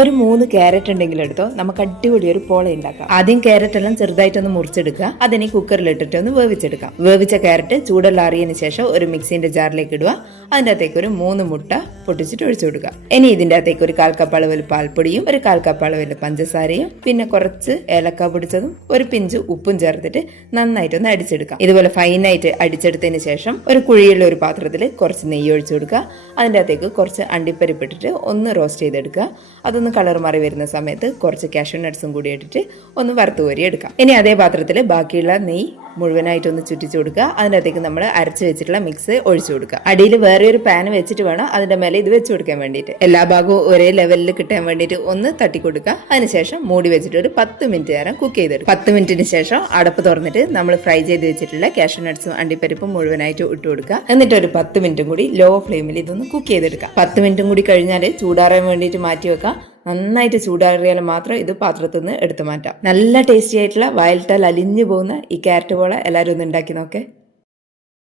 ഒരു 3 ക്യാരറ്റ് ഉണ്ടെങ്കിൽ എടുത്തോ, നമുക്ക് അടിപൊളി ഒരു പോള ഉണ്ടാക്കാം. ആദ്യം ക്യാരറ്റ് എല്ലാം ചെറുതായിട്ടൊന്ന് മുറിച്ചെടുക്കുക. അതിനെ കുക്കറിൽ ഇട്ടിട്ട് ഒന്ന് വേവിച്ചെടുക്കാം. വേവിച്ച ക്യാരറ്റ് ചൂടെല്ലാം അറിയതിനു ശേഷം ഒരു മിക്സിന്റെ ജാറിലേക്ക് ഇടുക. അതിന്റെ അകത്തേക്ക് ഒരു 3 മുട്ട പൊട്ടിച്ചിട്ട് ഒഴിച്ചു കൊടുക്കുക. ഇനി ഇതിന്റെ അകത്തേക്ക് ഒരു 1/4 കപ്പ് അളവിൽ പാൽപ്പൊടിയും ഒരു 1/4 കപ്പ് അളവിൽ പഞ്ചസാരയും പിന്നെ കുറച്ച് ഏലക്ക പൊടിച്ചതും ഒരു പിഞ്ച് ഉപ്പും ചേർത്തിട്ട് നന്നായിട്ടൊന്ന് അടിച്ചെടുക്കാം. ഇതുപോലെ ഫൈനായിട്ട് അടിച്ചെടുത്തതിന് ശേഷം ഒരു കുഴിയുള്ള ഒരു പാത്രത്തിൽ കുറച്ച് നെയ്യ് ഒഴിച്ചു കൊടുക്കുക. അതിന്റെ അകത്തേക്ക് കുറച്ച് അണ്ടിപ്പരിപ്പ് ഇട്ടിട്ട് ഒന്ന് റോസ്റ്റ് ചെയ്തെടുക്കുക. അതൊന്ന് കളർ മാറി വരുന്ന സമയത്ത് കുറച്ച് കാഷ്യൂ നട്ട്സും കൂടി ഇട്ടിട്ട് ഒന്ന് വറുത്ത് കോരി എടുക്കാം. ഇനി അതേ പാത്രത്തിൽ ബാക്കിയുള്ള നെയ്യ് മുഴുവനായിട്ടൊന്ന് ചുറ്റിച്ചു കൊടുക്കുക. അതിൻ്റെ അകത്തേക്ക് നമ്മൾ അരച്ച് വെച്ചിട്ടുള്ള മിക്സ് ഒഴിച്ചു കൊടുക്കുക. അടിയിൽ വേറെ ഒരു പാൻ വെച്ചിട്ട് വേണം അതിന്റെ മേലെ ഇത് വെച്ച് കൊടുക്കാൻ വേണ്ടിയിട്ട്. എല്ലാ ഭാഗവും ഒരേ ലെവലിൽ കിട്ടാൻ വേണ്ടിയിട്ട് ഒന്ന് തട്ടി കൊടുക്കുക. അതിനുശേഷം മൂടി വെച്ചിട്ട് ഒരു 10 മിനിറ്റ് നേരം കുക്ക് ചെയ്തെടുക്കും. 10 മിനിറ്റിന് ശേഷം അടപ്പ് തുറന്നിട്ട് നമ്മൾ ഫ്രൈ ചെയ്ത് വെച്ചിട്ടുള്ള കാഷ്യൂ നട്ട്സും അണ്ടിപ്പരിപ്പും മുഴുവനായിട്ട് ഇട്ട് കൊടുക്കുക. എന്നിട്ട് ഒരു 10 മിനിറ്റും കൂടി ലോ ഫ്ലെയിമിൽ ഇതൊന്ന് കുക്ക് ചെയ്തെടുക്കുക. 10 മിനിറ്റും കൂടി കഴിഞ്ഞാൽ ചൂടാറാൻ വേണ്ടിയിട്ട് മാറ്റി വെക്കാം. നന്നായിട്ട് ചൂടാറിയാൽ മാത്രം ഇത് പാത്രത്തിൽ നിന്ന് എടുത്തു മാറ്റാം. നല്ല ടേസ്റ്റി ആയിട്ടുള്ള വായിലിട്ടാൽ അലിഞ്ഞു പോകുന്ന ഈ ക്യാരറ്റ് പോള എല്ലാവരും ഒന്ന് ഉണ്ടാക്കി നോക്കേ.